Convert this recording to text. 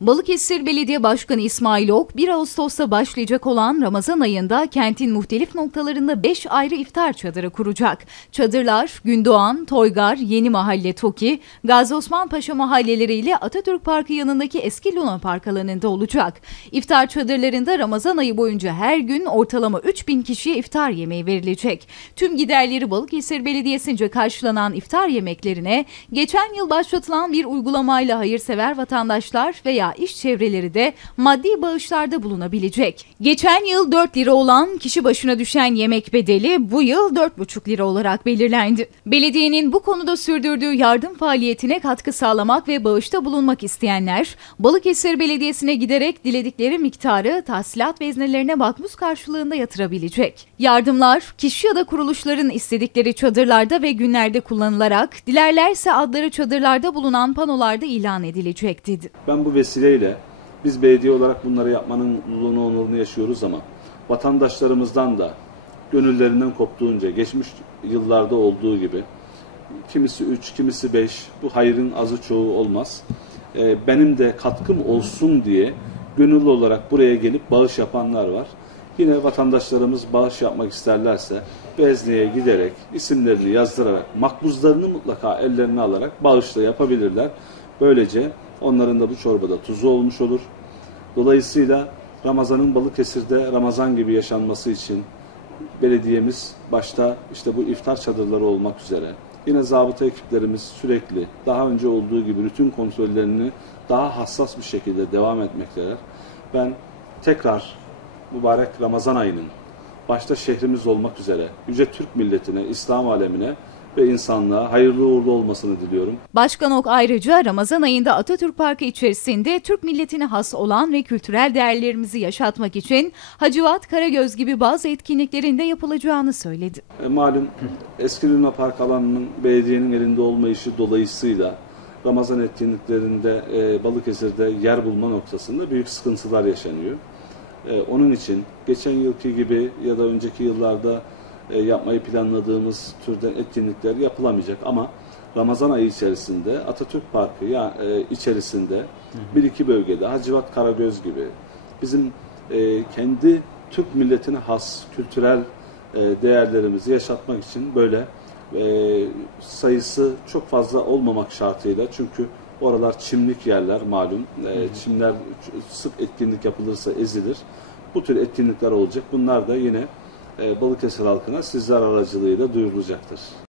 Balıkesir Belediye Başkanı İsmail Ok, 1 Ağustos'ta başlayacak olan Ramazan ayında kentin muhtelif noktalarında 5 ayrı iftar çadırı kuracak. Çadırlar Gündoğan, Toygar, Yeni Mahalle Toki, Gazi Osman Paşa mahalleleriyle Atatürk Parkı yanındaki eski Luna Park alanında olacak. İftar çadırlarında Ramazan ayı boyunca her gün ortalama 3000 kişiye iftar yemeği verilecek. Tüm giderleri Balıkesir Belediyesi'nce karşılanan iftar yemeklerine geçen yıl başlatılan bir uygulamayla hayırsever vatandaşlar veya iş çevreleri de maddi bağışlarda bulunabilecek. Geçen yıl 4 lira olan kişi başına düşen yemek bedeli bu yıl 4,5 lira olarak belirlendi. Belediyenin bu konuda sürdürdüğü yardım faaliyetine katkı sağlamak ve bağışta bulunmak isteyenler Balıkesir Belediyesi'ne giderek diledikleri miktarı tahsilat veznelerine makbuz karşılığında yatırabilecek. Yardımlar kişi ya da kuruluşların istedikleri çadırlarda ve günlerde kullanılarak dilerlerse adları çadırlarda bulunan panolarda ilan edilecek dedi. Ben bu vesileyle biz belediye olarak bunları yapmanın mutluluğunu, onurunu yaşıyoruz ama vatandaşlarımızdan da gönüllerinden koptuğunca geçmiş yıllarda olduğu gibi kimisi üç, kimisi beş, bu hayrın azı çoğu olmaz. Ee, benim de katkım olsun diye gönüllü olarak buraya gelip bağış yapanlar var. Yine vatandaşlarımız bağış yapmak isterlerse Bezne'ye giderek isimlerini yazdırarak makbuzlarını mutlaka ellerine alarak bağışla yapabilirler. Böylece onların da bu çorbada tuzu olmuş olur. Dolayısıyla Ramazan'ın Balıkesir'de Ramazan gibi yaşanması için belediyemiz başta işte bu iftar çadırları olmak üzere yine zabıta ekiplerimiz sürekli daha önce olduğu gibi bütün kontrollerini daha hassas bir şekilde devam etmekteler. Ben tekrar mübarek Ramazan ayının başta şehrimiz olmak üzere Yüce Türk milletine, İslam alemine ve insanlığa hayırlı uğurlu olmasını diliyorum. Başkan Ok ayrıca Ramazan ayında Atatürk Parkı içerisinde Türk milletine has olan ve kültürel değerlerimizi yaşatmak için Hacivat Karagöz gibi bazı etkinliklerin de yapılacağını söyledi. E, malum eski Luna Park alanının belediyenin elinde olmayışı dolayısıyla Ramazan etkinliklerinde e, Balıkesir'de yer bulma noktasında büyük sıkıntılar yaşanıyor. E, onun için geçen yılki gibi ya da önceki yıllarda e, yapmayı planladığımız türden etkinlikler yapılamayacak ama Ramazan ayı içerisinde Atatürk Parkı ya e, içerisinde bir iki bölgede Hacivat Karagöz gibi bizim e, kendi Türk milletine has kültürel e, değerlerimizi yaşatmak için böyle e, sayısı çok fazla olmamak şartıyla çünkü oralar çimlik yerler malum. E, çimler sık etkinlik yapılırsa ezilir. Bu tür etkinlikler olacak. Bunlar da yine Balıkesir halkına sizler aracılığıyla duyurulacaktır.